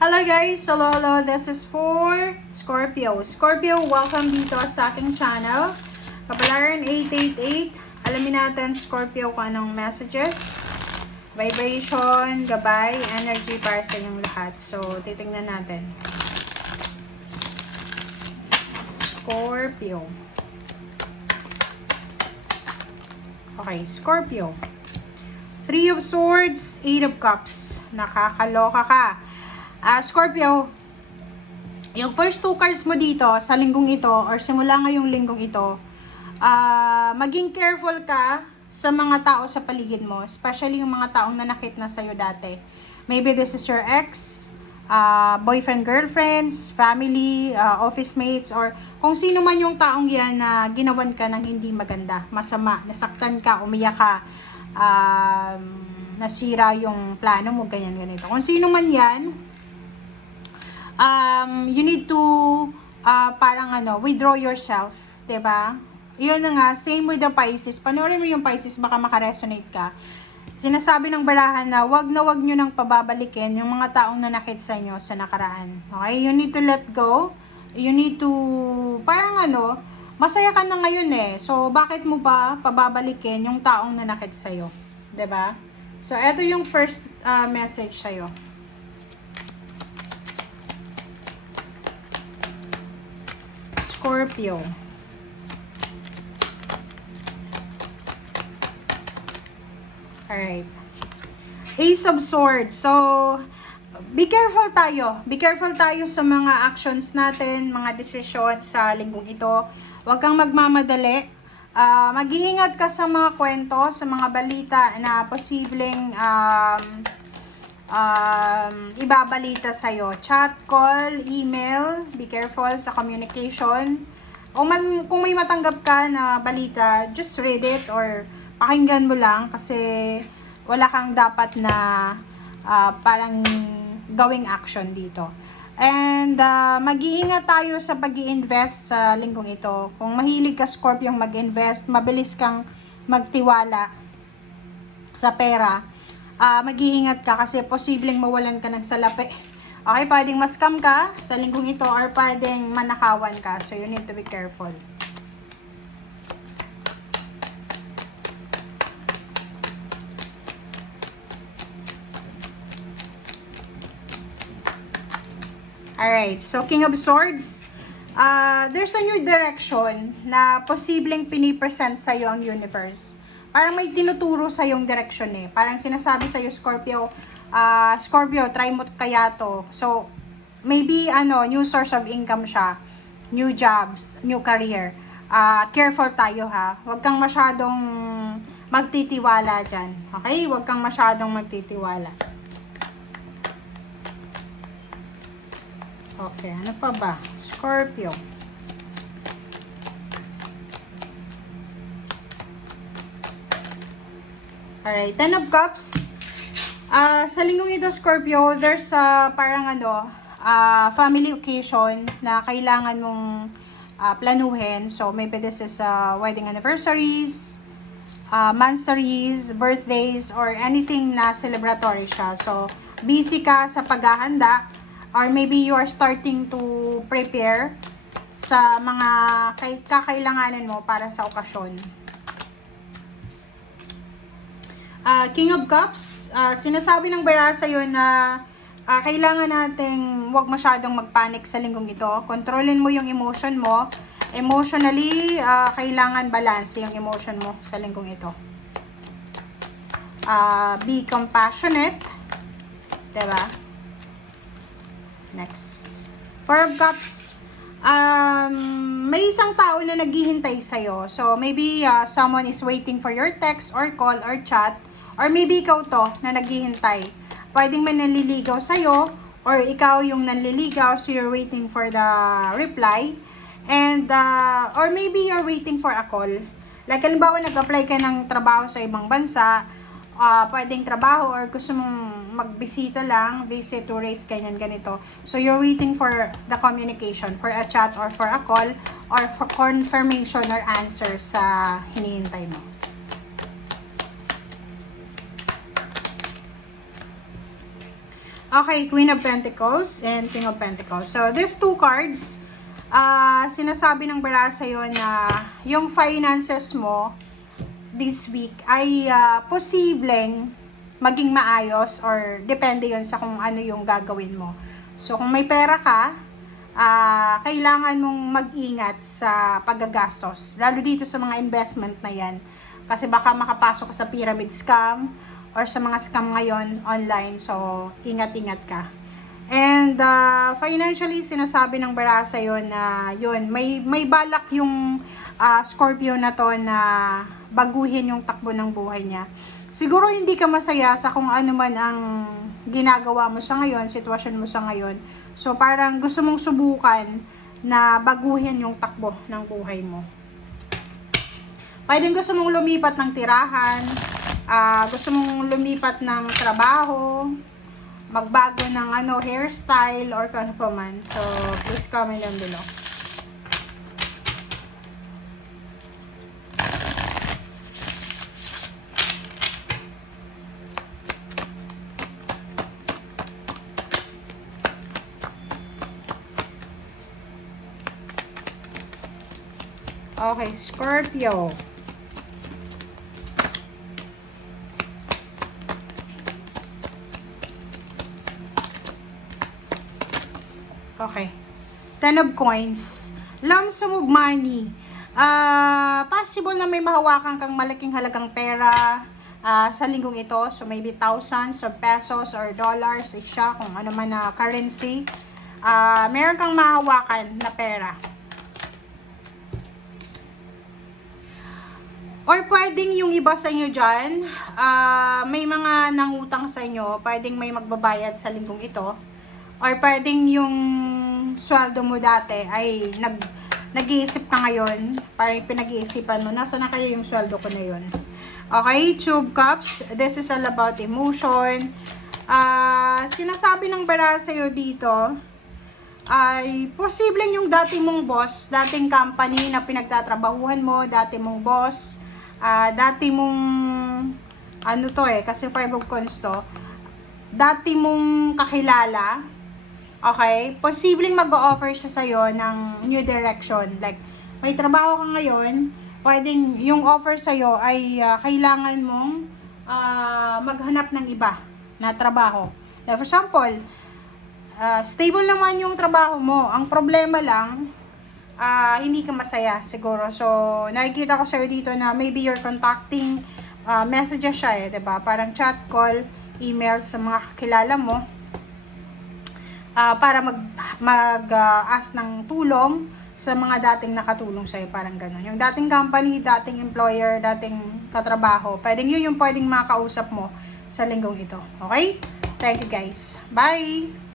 Hello guys! Hello! This is for Scorpio. Scorpio, welcome dito sa aking channel. Kapalaran 888. Alamin natin, Scorpio, kung anong messages, vibration, gabay, energy para sa inyong lahat. So, titingnan natin. Scorpio. Okay, Scorpio. Three of Swords, Eight of Cups. Nakakaloka ka. Scorpio, yung first two cards mo dito sa linggong ito or simula ngayong linggong ito, maging careful ka sa mga tao sa paligid mo, especially yung mga taong nanakit na sa'yo dati. Maybe this is your ex, boyfriend, girlfriends, family, office mates, or kung sino man yung taong yan na ginawan ka ng hindi maganda, masama, nasaktan ka, umiyak ka, nasira yung plano mo, ganyan, ganito. Kung sino man yan, you need to parang withdraw yourself, 'di ba? 'Yun na nga, same with the Pisces. Panoorin mo yung Pisces, baka makaresonate ka. Sinasabi ng barahan na wag nyo nang pababalikin yung mga taong nanakit sa inyo sa nakaraan. Okay? You need to let go. You need to parang masaya ka na ngayon eh. So bakit mo pa pababalikin yung taong nanakit sa iyo? 'Di ba? So ito yung first message sa iyo. Scorpio. Alright. Ace of Swords. So, be careful tayo. Be careful tayo sa mga actions natin, mga desisyon sa linggong ito. Huwag kang magmamadali. Mag-iingat ka sa mga kwento, sa mga balita na posibleng ibabalita sa'yo. Chat, call, email, be careful sa communication. O kung may matanggap ka na balita, just read it or pakinggan mo lang kasi wala kang dapat na parang gawing action dito. And mag-iingat tayo sa pag-i-invest sa linggong ito. Kung mahilig ka, Scorpio, mag-invest, mabilis kang magtiwala sa pera. Mag-iingat ka kasi posibleng mawalan ka ng salapi. Okay, pwedeng ma-scam ka sa linggong ito or pwedeng manakawan ka. So, you need to be careful. Alright, so King of Swords. There's a new direction na posibleng pinipresent sa'yo ang universe. Parang may tinuturo sa yung direction eh. Parang sinasabi sa iyo, Scorpio, Scorpio, try mo kaya to. So, maybe new source of income siya, new jobs, new career. Careful tayo ha. Huwag kang masyadong magtitiwala dyan. Okay? Huwag kang masyadong magtitiwala. Okay, ano pa ba? Scorpio. Alright, Ten of Cups. Sa linggong ito, Scorpio, there's parang family occasion na kailangan mong planuhin. So, maybe this is wedding anniversaries, monthsaries, birthdays, or anything na celebratory siya. So, busy ka sa paghahanda or maybe you are starting to prepare sa mga kakailanganin mo para sa okasyon. King of Cups, sinasabi ng bara sa'yo na kailangan nating huwag masyadong magpanic sa linggong ito. Kontrolin mo yung emotion mo. Emotionally, kailangan balance yung emotion mo sa linggong ito. Be compassionate. Diba? Next. Four of Cups. May isang tao na naghihintay sa'yo. So, maybe someone is waiting for your text or call or chat. Or maybe ikaw to na naghihintay. Pwedeng may nanliligaw sa'yo or ikaw yung nanliligaw so you're waiting for the reply. And, or maybe you're waiting for a call. Like, halimbawa, nag-apply ka ng trabaho sa ibang bansa, pwedeng trabaho or gusto mong magbisita lang, visit, tourist, ganyan, ganito. So, you're waiting for the communication, for a chat or for a call or for confirmation or answer sa hinihintay mo. Okay, Queen of Pentacles and King of Pentacles. So, these two cards, sinasabi ng bara sa'yo na yung finances mo this week ay posibleng maging maayos or depende yon sa kung ano yung gagawin mo. So, kung may pera ka, kailangan mong mag-ingat sa paggagastos. Lalo dito sa mga investment na yan. Kasi baka makapasok ka sa pyramid scam or sa mga scam ngayon online. So, ingat-ingat ka. And financially, sinasabi ng bara sa'yo na yun, may balak yung Scorpio na to na baguhin yung takbo ng buhay niya. Siguro hindi ka masaya sa kung ano man ang ginagawa mo sa ngayon, sitwasyon mo sa ngayon. So, parang gusto mong subukan na baguhin yung takbo ng buhay mo. Pwedeng gusto mong lumipat ng tirahan, gusto mong lumipat ng trabaho, magbago ng hairstyle or kung ano pa man. So, please comment down below. Okay, Scorpio. Okay. 10 of Coins. Lump sum of money. Possible na may mahawakan kang malaking halagang pera sa linggong ito. So, maybe thousands of pesos or dollars, siya, kung ano man na currency. Meron kang mahawakan na pera. Or pwedeng yung iba sa inyo dyan, may mga nangutang sa inyo, pwedeng may magbabayad sa linggong ito. Or pwedeng yung sweldo mo dati ay nag-iisip ka ngayon, parang pinag-iisipan mo, nasa na kaya yung sweldo ko na yun. Okay, Two of Cups, this is all about emotion. Sinasabi ng bara sa'yo dito, ay posibleng yung dati mong boss, dating company na pinagtatrabahuhan mo, dati mong boss, dati mong, kasi Five of Coins to, dati mong kakilala, okay, posibleng mag-o-offer siya sa'yo ng new direction. Like, may trabaho ka ngayon, pwedeng yung offer sa'yo ay kailangan mong maghanap ng iba na trabaho. Like, for example, stable naman yung trabaho mo. Ang problema lang, hindi ka masaya siguro. So, nakikita ko sa'yo dito na maybe you're contacting messages siya diba? Parang chat, call, email sa mga kakilala mo. Para mag-ask ng tulong sa mga dating nakatulong sa'yo, parang ganun. Yung dating company, dating employer, dating katrabaho, pwedeng yun yung pwedeng makausap mo sa linggong ito. Okay? Thank you guys. Bye!